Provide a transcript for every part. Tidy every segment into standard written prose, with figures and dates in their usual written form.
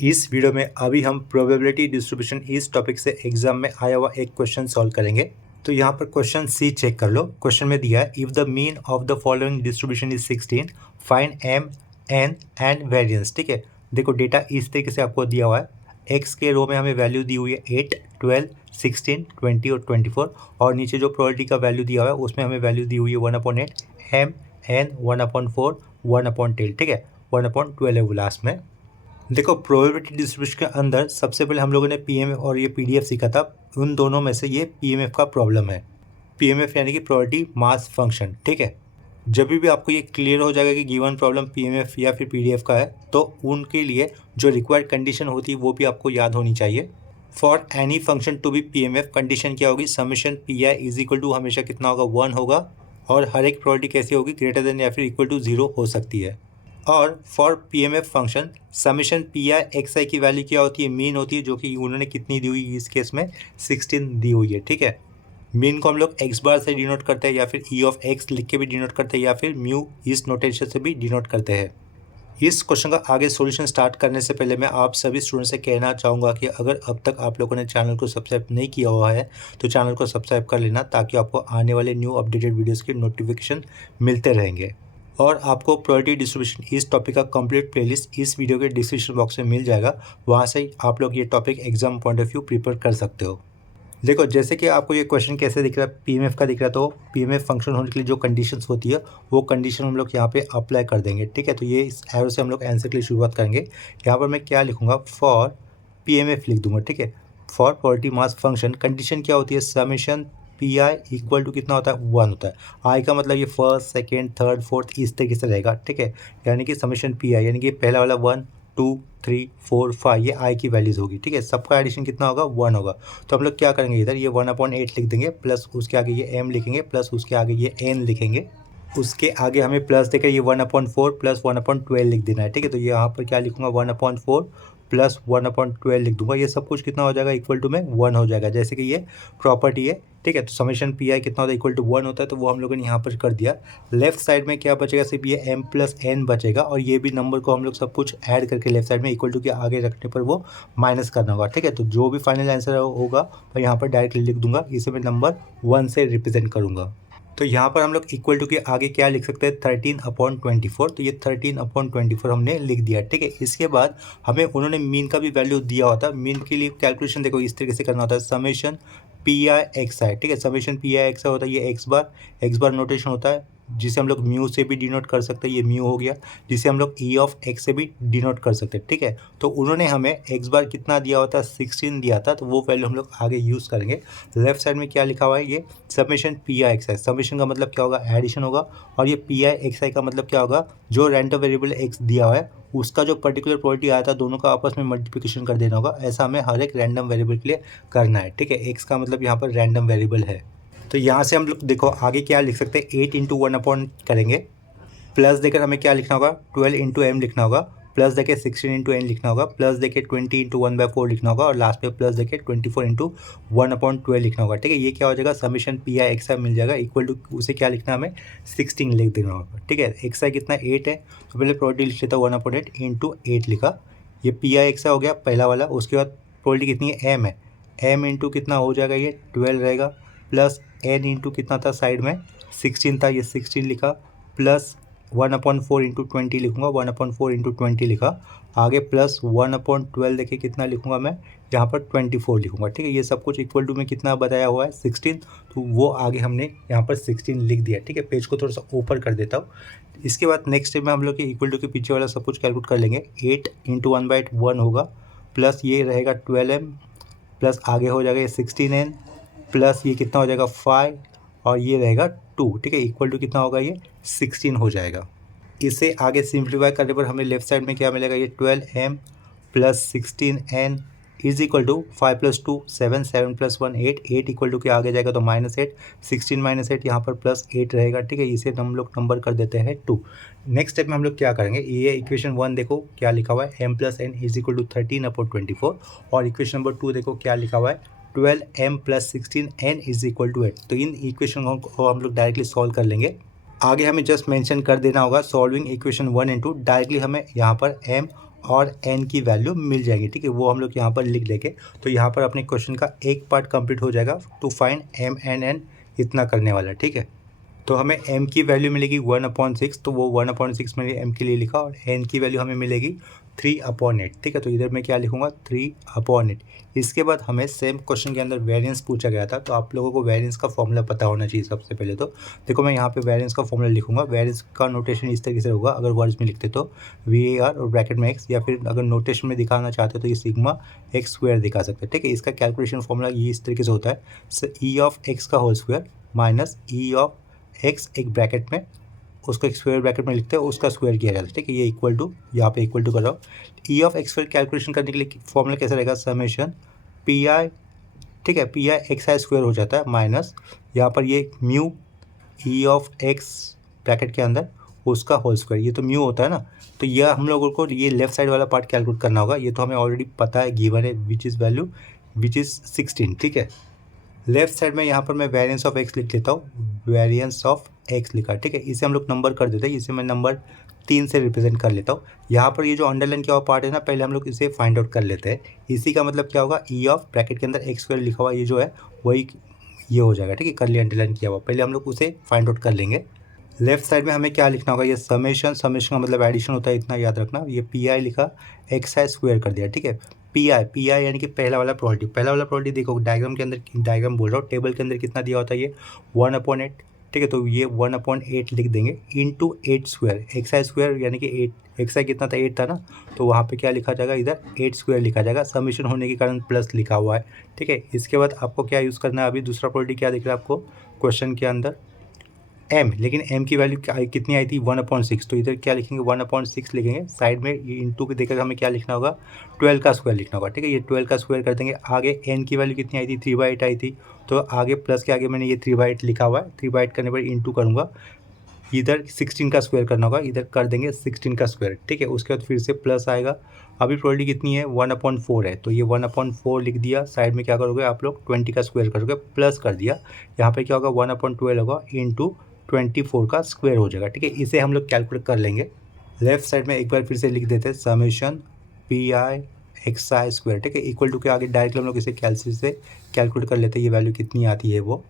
इस वीडियो में अभी हम प्रोबेबिलिटी डिस्ट्रीब्यूशन इस टॉपिक से एग्जाम में आया हुआ एक क्वेश्चन सॉल्व करेंगे। तो यहाँ पर क्वेश्चन सी चेक कर लो। क्वेश्चन में दिया है, if the mean of the following distribution is 16 find m n and variance. ठीक है, देखो डेटा इस तरीके से आपको दिया हुआ है। एक्स के रो में हमें वैल्यू दी हुई है 8, 12, 16, 20 और 24, और नीचे जो प्रोबेबिलिटी का वैल्यू दिया हुआ है उसमें हमें वैल्यू दी हुई है 1/8, एम एन 1/4, 1/10। ठीक है, 1/12 है वो लास्ट में। देखो प्रोबेबिलिटी डिस्ट्रीब्यूशन के अंदर सबसे पहले हम लोगों ने पीएमएफ और ये पीडीएफ सीखा था। उन दोनों में से ये पीएमएफ का प्रॉब्लम है। पीएमएफ यानी कि प्रोबेबिलिटी मास फंक्शन। ठीक है, जब भी आपको ये क्लियर हो जाएगा कि गिवन प्रॉब्लम पीएमएफ या फिर पीडीएफ का है, तो उनके लिए जो रिक्वायर्ड कंडीशन होती है वो भी आपको याद होनी चाहिए। For any function to be PMF condition क्या होगी, summation P i is equal to हमेशा कितना होगा, 1 होगा, और हर एक प्रोबेबिलिटी कैसी होगी, ग्रेटर देन या फिर इक्वल टू 0 हो सकती है। और for PMF function summation P I x I की वैल्यू क्या होती है, मीन होती है, जो कि उन्होंने कितनी दी हुई, इस केस में 16 दी हुई है। ठीक है, मीन को हम लोग एक्स बार से डिनोट करते हैं, या फिर ई ऑफ एक्स लिख के भी डिनोट करते हैं, या फिर म्यू इस नोटेशन से भी डिनोट करते हैं। इस क्वेश्चन का आगे सॉल्यूशन स्टार्ट करने से पहले मैं आप सभी स्टूडेंट से कहना चाहूँगा कि अगर अब तक आप लोगों ने चैनल को सब्सक्राइब नहीं किया हुआ है तो चैनल को सब्सक्राइब कर लेना, ताकि आपको आने वाले न्यू अपडेटेड वीडियोज़ की नोटिफिकेशन मिलते रहेंगे। और आपको प्रोबेबिलिटी डिस्ट्रीब्यूशन इस टॉपिक का कंप्लीट प्लेलिस्ट इस वीडियो के डिस्क्रिप्शन बॉक्स में मिल जाएगा। वहाँ से ही आप लोग ये topic exam point of view prepare कर सकते हो। देखो जैसे कि आपको ये क्वेश्चन कैसे दिख रहा है, पीएमएफ का दिख रहा है, तो पीएमएफ फंक्शन होने के लिए जो कंडीशंस होती है वो कंडीशन हम लोग यहाँ पे अप्लाई कर देंगे। ठीक है, तो ये इस एरो से हम लोग आंसर के लिए शुरुआत करेंगे। यहाँ पर मैं क्या लिखूँगा, फॉर पीएमएफ लिख दूंगा। ठीक है, for probability mass function condition क्या होती है, summation P i equal to कितना होता है, 1 होता है। आई का मतलब ये फर्स्ट, सेकेंड, थर्ड, फोर्थ इस तरीके से रहेगा। ठीक है, यानी कि समेशन पी आई यानी कि पहला वाला 1, 2, 3, 4, 5 ये आई की वैल्यूज़ होगी। ठीक है, सबका एडिशन कितना होगा, 1 होगा। तो हम लोग क्या करेंगे, इधर ये 1/8 लिख देंगे, प्लस उसके आगे ये एम लिखेंगे, प्लस उसके आगे ये एन लिखेंगे, उसके आगे हमें प्लस देकर ये 1/4 प्लस 1/12 लिख देना है। ठीक है, तो ये यहाँ पर क्या लिखूंगा, 1/4 प्लस 1/12 लिख दूंगा। ये सब कुछ कितना हो जाएगा, इक्वल टू में 1 हो जाएगा, जैसे कि ये प्रॉपर्टी है। ठीक है, तो समेशन पी आई कितना होता है, इक्वल टू 1 होता है, तो वो हम लोगों ने यहाँ पर कर दिया। लेफ्ट साइड में क्या बचेगा, सिर्फ ये एम प्लस एन बचेगा, और ये भी नंबर को हम लोग सब कुछ ऐड करके लेफ्ट साइड में इक्वल टू के आगे रखने पर वो माइनस करना होगा। ठीक है, तो जो भी फाइनल आंसर होगा मैं यहाँ पर डायरेक्टली लिख दूंगा, इसे मैं नंबर 1 से रिप्रेजेंट करूँगा। तो यहाँ पर हम लोग इक्वल टू के आगे क्या लिख सकते हैं, 13/24। तो ये 13/24 हमने लिख दिया। ठीक है, इसके बाद हमें उन्होंने मीन का भी वैल्यू दिया होता है। मीन के लिए कैलकुलेशन देखो इस तरीके से करना होता है, समेशन पी आई एक्स आई। ठीक है, समेशन पी आई एक्स आई होता है ये एक्स बार नोटेशन होता है, जिसे हम लोग म्यू से भी डिनोट कर सकते हैं, ये म्यू हो गया, जिसे हम लोग ई ऑफ एक्स से भी डिनोट कर सकते हैं। ठीक है, तो उन्होंने हमें एक्स बार कितना दिया होता है, 16 दिया था, तो वो वैल्यू हम लोग आगे यूज़ करेंगे। लेफ्ट साइड में क्या लिखा हुआ है, ये summation P I x I. Summation का मतलब क्या होगा, एडिशन होगा, और ये पी आई एक्स आई का मतलब क्या होगा, जो रैंडम वेरिएबल एक्स दिया हुआ है उसका जो पर्टिकुलर प्रोबेबिलिटी आया था दोनों का आपस में मल्टीप्लिकेशन कर देना होगा। ऐसा हमें हर एक रैंडम वेरिएबल के लिए करना है। ठीक है, एक्स का मतलब यहाँ पर रैंडम वेरिएबल है। तो यहाँ से हम लोग देखो आगे क्या लिख सकते हैं, 8 इंटू 1 करेंगे, प्लस देकर हमें क्या लिखना होगा, 12 इंटू एम लिखना होगा, प्लस देके 16 इंटू एन लिखना होगा, प्लस देके 20 इंटू 1/4 लिखना होगा, और लास्ट में प्लस देके 24 इंटू 1/12 लिखना होगा। ठीक है, ये क्या हो जाएगा, समेशन पी आई एक्स आई मिल जाएगा, इक्वल टू उसे क्या लिखना है, हमें 16 लिख देना होगा। ठीक है, एक्स आई कितना 8 है, तो पहले प्रोबेबिलिटी लिख लेता हूँ, 1/8 इंटू 8 लिखा, ये पी आई एक्स आई हो गया पहला वाला। उसके बाद प्रोबेबिलिटी कितनी है, एम है, एम इंटू कितना हो जाएगा, ये 12 रहेगा, प्लस एन इंटू कितना था साइड में, 16 था, ये 16 लिखा, प्लस 1/4 इंटू 20 लिखूँगा, 1/4 इंटू 20 लिखा, आगे प्लस 1/12 देखिए कितना लिखूँगा मैं, यहाँ पर 24 लिखूँगा। ठीक है, ये सब कुछ इक्वल टू में कितना बताया हुआ है, 16, तो वो आगे हमने यहाँ पर 16 लिख दिया। ठीक है, पेज को थोड़ा सा ऊपर कर देता हूँ। इसके बाद नेक्स्ट स्टेप में हम लोग इक्वल टू के पीछे वाला सब कुछ कैलकुलेट कर लेंगे। 8 इंटू 1/1 होगा, प्लस ये रहेगा 12m, प्लस आगे हो जाएगा ये 16n, प्लस ये कितना हो जाएगा 5, और ये रहेगा 2। ठीक है, इक्वल टू कितना होगा, ये 16 हो जाएगा। इसे आगे सिंप्लीफाई करने पर हमें लेफ्ट साइड में क्या मिलेगा, ये 12m plus 16n is equal to 5 + 2 7, 7 + 1 8, 8 equal to के आगे जाएगा तो -8, 16 - 8 यहाँ पर +8 रहेगा। ठीक है, इसे हम लोग नंबर कर देते हैं 2। नेक्स्ट स्टेप में हम लोग क्या करेंगे, ये इक्वेशन 1 देखो क्या लिखा हुआ है, m + n is equal to 13/24, और इक्वेशन नंबर 2 देखो क्या लिखा हुआ है, 12m + 16n is equal to 8। तो इन इक्वेशन को हम लोग डायरेक्टली सॉल्व कर लेंगे। आगे हमें जस्ट मेंशन कर देना होगा सॉल्विंग इक्वेशन 1 इंटू, डायरेक्टली हमें यहाँ पर m और n की वैल्यू मिल जाएगी, ठीक है। वो हम लोग यहाँ पर लिख लेंगे। तो यहाँ पर अपने क्वेश्चन का एक पार्ट कंप्लीट हो जाएगा, to find m and n इतना करने वाला, ठीक है। तो हमें m की वैल्यू मिलेगी 1/6, तो वो 1/6 मैंने m के लिए लिखा, और n की वैल्यू हमें मिलेगी 3/8, ठीक है। तो इधर मैं क्या लिखूंगा, 3/8। इसके बाद हमें सेम क्वेश्चन के अंदर वेरिएंस पूछा गया था, तो आप लोगों को वेरिएंस का फॉर्मूला पता होना चाहिए सबसे पहले। तो देखो मैं यहाँ पे वेरिएंस का फॉर्मूला लिखूंगा। वेरिएंस का नोटेशन इस तरीके से होगा, अगर वर्ड्स में लिखते तो VAR और ब्रैकेट में x, या फिर अगर नोटेशन में दिखाना चाहते हो तो ये सिग्मा x स्क्वायर दिखा सकते हैं, ठीक है। इसका कैलकुलेशन फॉर्मूला ये इस तरीके से होता है, E ऑफ x का whole square minus E of x एक ब्रैकेट में, उसको एक स्क्वायर ब्रैकेट में लिखते हैं, उसका स्क्वायर किया जाता है, ठीक है। ये इक्वल टू, यहाँ पे इक्वल टू कर रहा हूँ। ई ऑफ एक्स स्क्वायर कैलकुलेशन करने के लिए फॉर्मूला कैसा रहेगा, समेशन पी आई, ठीक है, P I x i square हो जाता है माइनस यहाँ पर ये mu E of x bracket के अंदर उसका होल स्क्वायर, ये तो म्यू होता है ना। तो यह हम लोगों को ये लेफ्ट साइड वाला पार्ट कैलकुलेट करना होगा, ये तो हमें ऑलरेडी पता है, गिवन है, which is value which is 16, ठीक है। लेफ्ट साइड में यहाँ पर मैं वेरिएंस ऑफ एक्स लिख लेता हूँ, वेरिएंस ऑफ एक्स लिखा, ठीक है। इसे हम लोग नंबर कर देते हैं, इसे मैं नंबर 3 से रिप्रेजेंट कर लेता हूँ। यहाँ पर ये जो अंडरलाइन किया हुआ पार्ट है ना, पहले हम लोग इसे फाइंड आउट कर लेते हैं। इसी का मतलब क्या होगा, ई ऑफ ब्रैकेट के अंदर एक्स स्क्वायर लिखा हुआ ये जो है वही ये हो जाएगा, ठीक है। करली अंडरलाइन किया हुआ, पहले हम लोग उसे फाइंड आउट कर लेंगे। लेफ्ट साइड में हमें क्या लिखना होगा, ये समेशन, समेशन का मतलब एडिशन होता है, इतना याद रखना। ये पी आई लिखा, एक्स आई स्क्वायर कर दिया, ठीक है। पी आई यानी कि पहला वाला प्रॉपर्टी, पहला वाला प्रॉपर्टी देखो डायग्राम के अंदर, डायग्राम बोल रहा हूँ, टेबल के अंदर कितना दिया होता है, ये 1/8, ठीक है। तो ये 1/8 लिख देंगे into 8 square, x i square यानी कि 8, एक्स आई कितना था, 8 था ना, तो वहाँ पे क्या लिखा जाएगा, इधर 8 स्क्वायर लिखा जाएगा, समेशन होने के कारण प्लस लिखा हुआ है, ठीक है। इसके बाद आपको क्या यूज़ करना है, अभी दूसरा प्रॉपर्टी क्या दिख रहा है आपको क्वेश्चन के अंदर, m, लेकिन m की वैल्यू कितनी आई थी, 1/6, तो इधर क्या लिखेंगे, 1/6 लिखेंगे। साइड में ये इंटू के देकर हमें क्या लिखना होगा, 12 का स्क्वायर लिखना होगा, ठीक है। ये 12 का स्क्वायर कर देंगे। आगे n की वैल्यू कितनी आई थी, 3/8 आई थी, तो आगे प्लस के आगे मैंने ये 3/8 लिखा हुआ है, 3/8 करने पर इंटू करूँगा, इधर 16 का स्क्वायर करना होगा, इधर कर देंगे 16 का स्क्वायर, ठीक है। उसके बाद फिर से प्लस आएगा। अभी प्रोबेबिलिटी कितनी है, 1/4 है, तो ये 1/4 लिख दिया। साइड में क्या करोगे आप लोग, 20 का स्क्वायर करोगे, प्लस कर दिया। यहाँ पे क्या होगा, 1/12 होगा इंटू 24 का स्क्वायर हो जाएगा, ठीक है। इसे हम लोग कैलकुलेट कर लेंगे। लेफ्ट साइड में एक बार फिर से लिख देते हैं, summation P I x i square, ठीक है। इक्वल टू के आगे डायरेक्ट हम लोग इसे कैलसी से कैलकुलेट कर लेते हैं, ये वैल्यू कितनी आती है वो।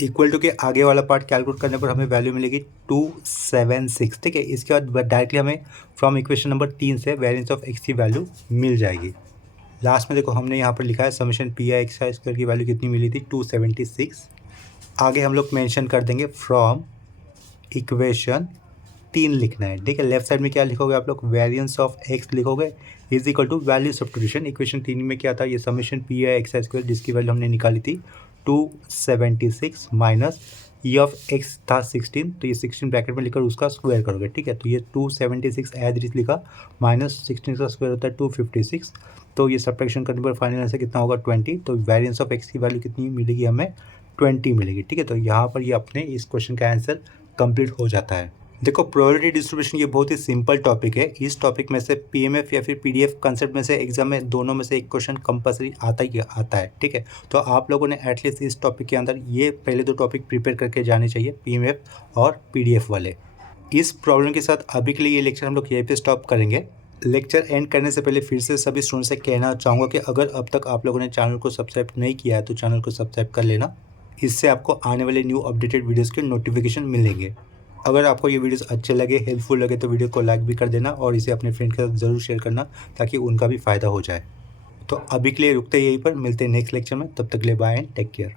इक्वल टू के आगे वाला पार्ट कैलकुलेट करने पर हमें वैल्यू मिलेगी 276, ठीक है। इसके बाद डायरेक्टली हमें फ्रॉम इक्वेशन नंबर 3 से वेरिएंस ऑफ एक्स की वैल्यू मिल जाएगी। लास्ट में देखो हमने यहाँ पर लिखा है summation P I x i square की वैल्यू कितनी मिली थी, 276। आगे हम लोग मेंशन कर देंगे फ्रॉम इक्वेशन 3 लिखना है, ठीक है। लेफ्ट साइड में क्या लिखोगे आप लोग, वेरिएंस ऑफ एक्स लिखोगे is equal to value substitution. Equation 3 में क्या था, ये summation P I x i square जिसकी वैल्यू हमने निकाली थी 276 माइनस ई ऑफ एक्स था 16, तो ये 16 ब्रैकेट में लिखकर उसका स्क्वायर करोगे, ठीक है। तो ये 276 एज इट लिखा, माइनस 16 का स्क्वायर होता है 256, तो ये सब्ट्रैक्शन करने पर फाइनल आंसर कितना होगा, 20। तो वेरिएंस ऑफ एक्स की वैल्यू कितनी मिलेगी हमें, 20 मिलेगी, ठीक है। तो यहाँ पर ये अपने इस क्वेश्चन का आंसर कंप्लीट हो जाता है। देखो प्रोबेबिलिटी डिस्ट्रीब्यूशन ये बहुत ही सिंपल टॉपिक है। इस टॉपिक में से पीएमएफ या फिर पीडीएफ कंसेप्ट में से एग्जाम में दोनों में से एक क्वेश्चन कंपलसरी आता है, ठीक है। तो आप लोगों ने एटलीस्ट इस टॉपिक के अंदर ये पहले 2 टॉपिक प्रिपेयर करके जाने चाहिए, पीएमएफ और पीडीएफ वाले। इस प्रॉब्लम के साथ अभी के लिए ये लेक्चर हम लोग यहीं पे स्टॉप करेंगे। लेक्चर एंड करने से पहले फिर से सभी स्टूडेंट से कहना चाहूँगा कि अगर अब तक आप लोगों ने चैनल को सब्सक्राइब नहीं किया है तो चैनल को सब्सक्राइब कर लेना, इससे आपको आने वाले न्यू अपडेटेड वीडियोज़ के नोटिफिकेशन मिलेंगे। अगर आपको ये वीडियोस अच्छे लगे, हेल्पफुल लगे तो वीडियो को लाइक भी कर देना और इसे अपने फ्रेंड के साथ ज़रूर शेयर करना ताकि उनका भी फ़ायदा हो जाए। तो अभी के लिए रुकते यहीं पर, मिलते हैं नेक्स्ट लेक्चर में, तब तक के लिए बाय एंड टेक केयर।